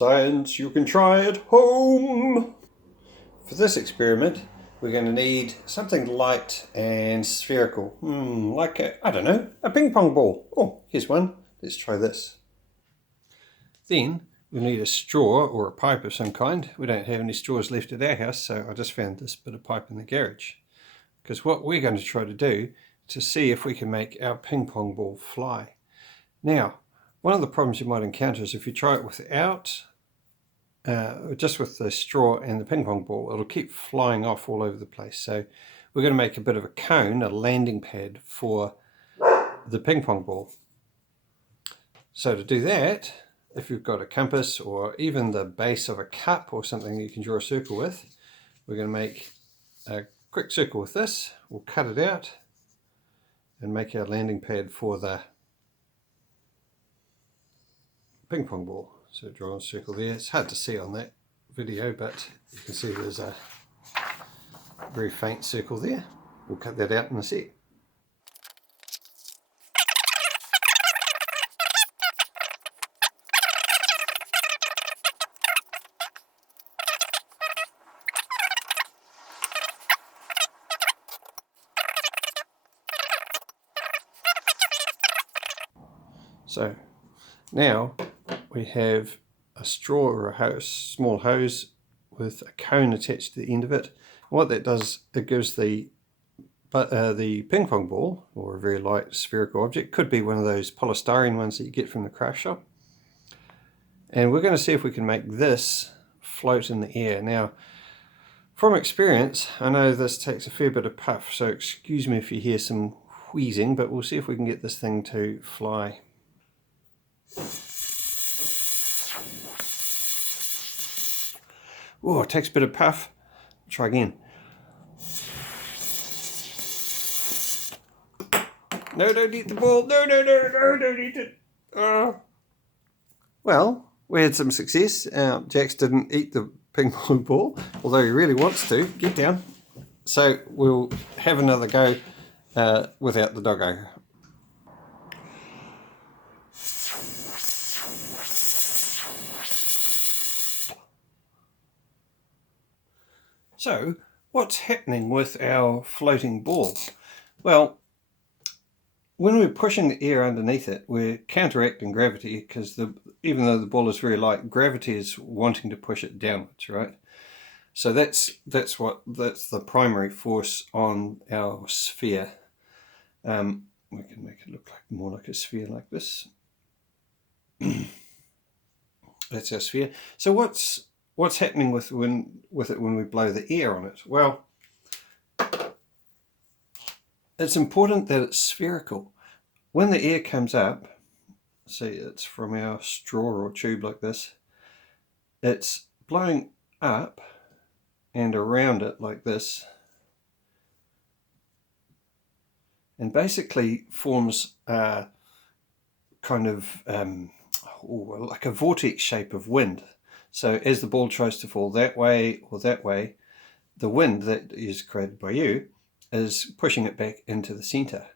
Science you can try at home. For this experiment, we're going to need something light and spherical. Like I don't know, a ping pong ball. Oh, here's one. Let's try this. Then we'll need a straw or a pipe of some kind. We don't have any straws left at our house, so I just found this bit of pipe in the garage. Because what we're going to try to do to see if we can make our ping pong ball fly. Now, one of the problems you might encounter is if you try it without just with the straw and the ping pong ball, it'll keep flying off all over the place. So we're going to make a bit of a cone, a landing pad for the ping pong ball. So to do that, if you've got a compass or even the base of a cup or something you can draw a circle with, we're going to make a quick circle with this. We'll cut it out and make our landing pad for the ping pong ball. So draw a circle there. It's hard to see on that video, but you can see there's a very faint circle there. We'll cut that out in a sec. So now we have a straw or a hose, small hose with a cone attached to the end of it. What that does, it gives the ping pong ball, or a very light spherical object, could be one of those polystyrene ones that you get from the craft shop. And we're going to see if we can make this float in the air. Now, from experience, I know this takes a fair bit of puff, so excuse me if you hear some wheezing, but we'll see if we can get this thing to fly. Oh, it takes a bit of puff. Try again. No, don't eat the ball. No, don't eat it. Well, we had some success. Jax didn't eat the ping pong ball, although he really wants to. Get down. So we'll have another go without the doggo. So, what's happening with our floating ball? Well, when we're pushing the air underneath it, we're counteracting gravity, because even though the ball is very light, gravity is wanting to push it downwards, right? So that's the primary force on our sphere. We can make it look more like a sphere like this. That's our sphere. So what's happening with it when we blow the air on it? Well, it's important that it's spherical. When the air comes up, see, it's from our straw or tube like this, it's blowing up and around it like this, and basically forms a kind of like a vortex shape of wind. So as the ball tries to fall that way or that way, the wind that is created by you is pushing it back into the center.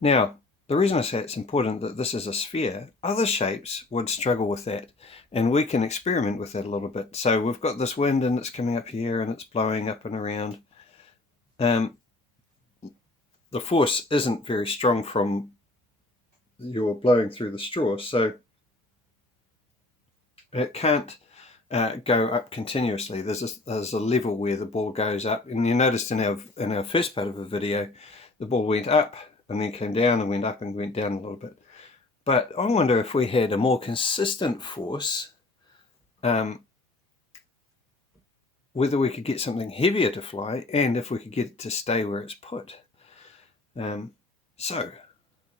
Now, the reason I say it's important that this is a sphere, other shapes would struggle with that, and we can experiment with that a little bit. So we've got this wind and it's coming up here and it's blowing up and around. The force isn't very strong from your blowing through the straw, so it can't go up continuously. There's a level where the ball goes up, and you noticed in our first part of the video, the ball went up and then came down and went up and went down a little bit. But I wonder if we had a more consistent force, whether we could get something heavier to fly, and if we could get it to stay where it's put. So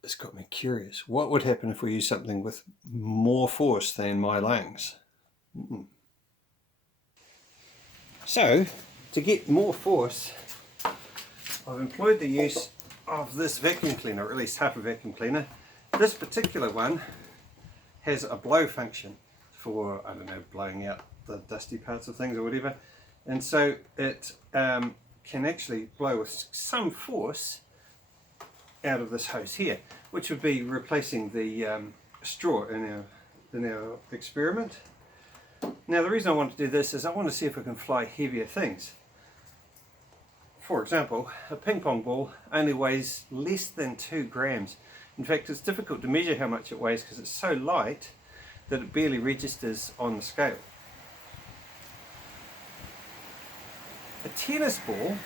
this got me curious. What would happen if we used something with more force than my lungs? So, to get more force, I've employed the use of this vacuum cleaner, or at least half a vacuum cleaner. This particular one has a blow function for, I don't know, blowing out the dusty parts of things or whatever. And so it can actually blow with some force out of this hose here, which would be replacing the straw in our experiment. Now the reason I want to do this is I want to see if I can fly heavier things. For example, a ping pong ball only weighs less than 2 grams. In fact, it's difficult to measure how much it weighs because it's so light that it barely registers on the scale. A tennis ball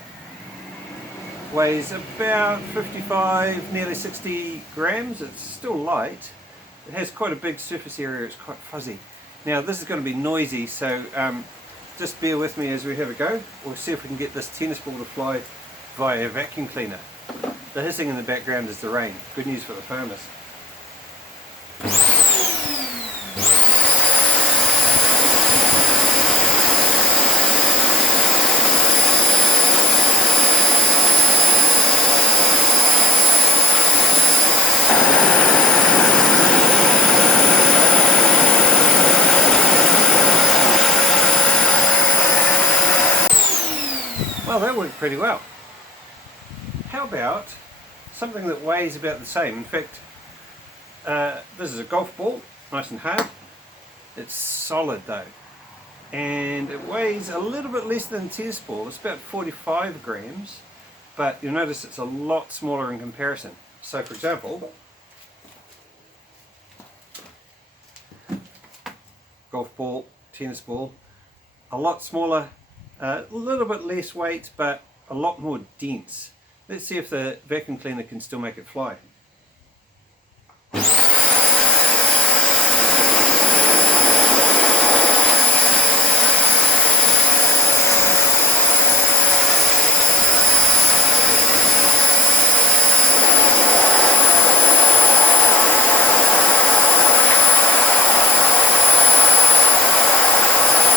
weighs about 55, nearly 60 grams. It's still light. It has quite a big surface area, it's quite fuzzy. Now this is going to be noisy, so just bear with me as we have a go. We'll see if we can get this tennis ball to fly via a vacuum cleaner. The hissing in the background is the rain. Good news for the farmers. Well, that worked pretty well. How about something that weighs about the same? In fact, this is a golf ball, nice and hard. It's solid though, and it weighs a little bit less than a tennis ball. It's about 45 grams, but you'll notice it's a lot smaller in comparison. So for example, golf ball, tennis ball, a lot smaller, a little bit less weight, but a lot more dense. Let's see if the vacuum cleaner can still make it fly. A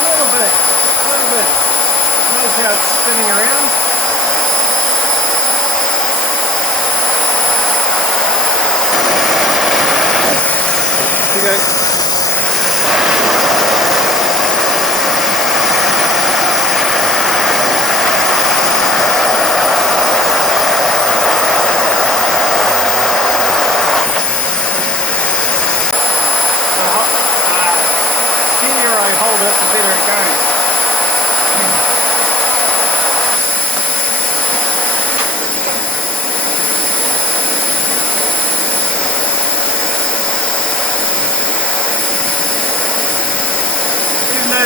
little bit. Notice how it's spinning around. Okay. Senior I hold it, the better it goes.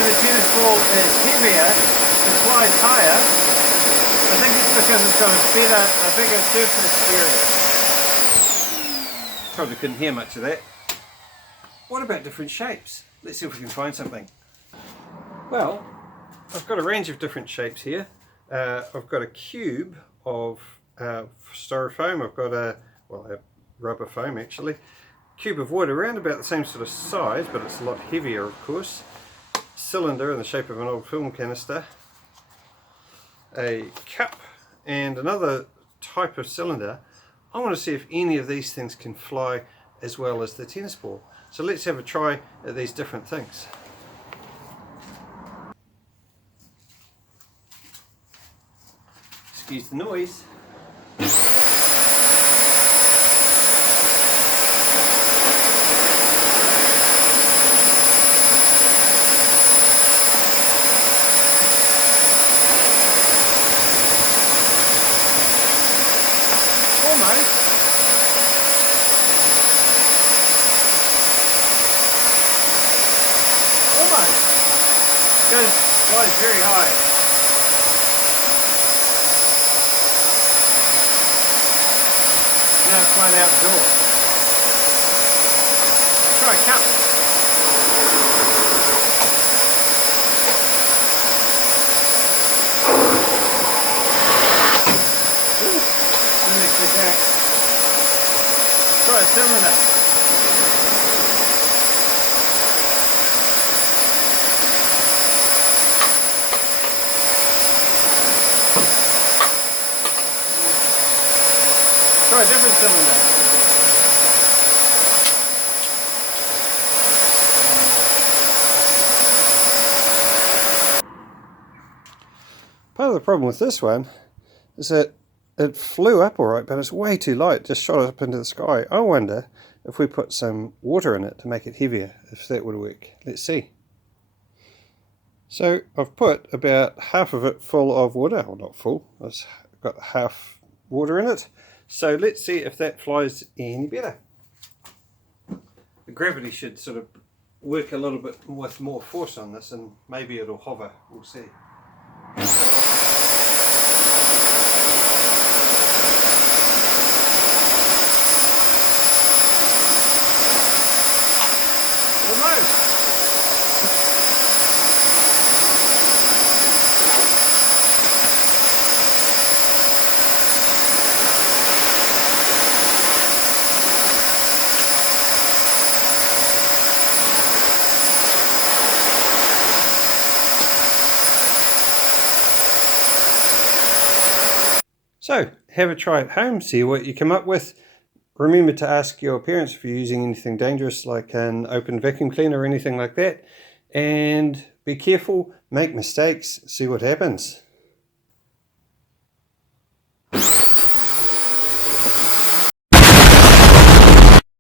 The tennis ball is heavier, it flies higher. I think it's because it's got a bigger surface area. Probably couldn't hear much of that. What about different shapes? Let's see if we can find something. Well, I've got a range of different shapes here. I've got a cube of styrofoam. I've got a rubber foam actually. Cube of wood around about the same sort of size, but it's a lot heavier of course. Cylinder in the shape of an old film canister, a cup, and another type of cylinder. I want to see if any of these things can fly as well as the tennis ball. So let's have a try at these different things. Excuse the noise. Flies very high. Now it's flying out the door. Try a cup. Didn't expect that. Try a cylinder. Try a different cylinder. Part of the problem with this one is that it flew up alright, but it's way too light, just shot up into the sky. I wonder if we put some water in it to make it heavier, if that would work. Let's see. So I've put about half of it full of water, well not full, it's got half water in it. So let's see if that flies any better. The gravity should sort of work a little bit with more force on this and maybe it'll hover, we'll see. Almost! So, have a try at home, see what you come up with. Remember to ask your parents if you're using anything dangerous like an open vacuum cleaner or anything like that. And be careful, make mistakes, see what happens.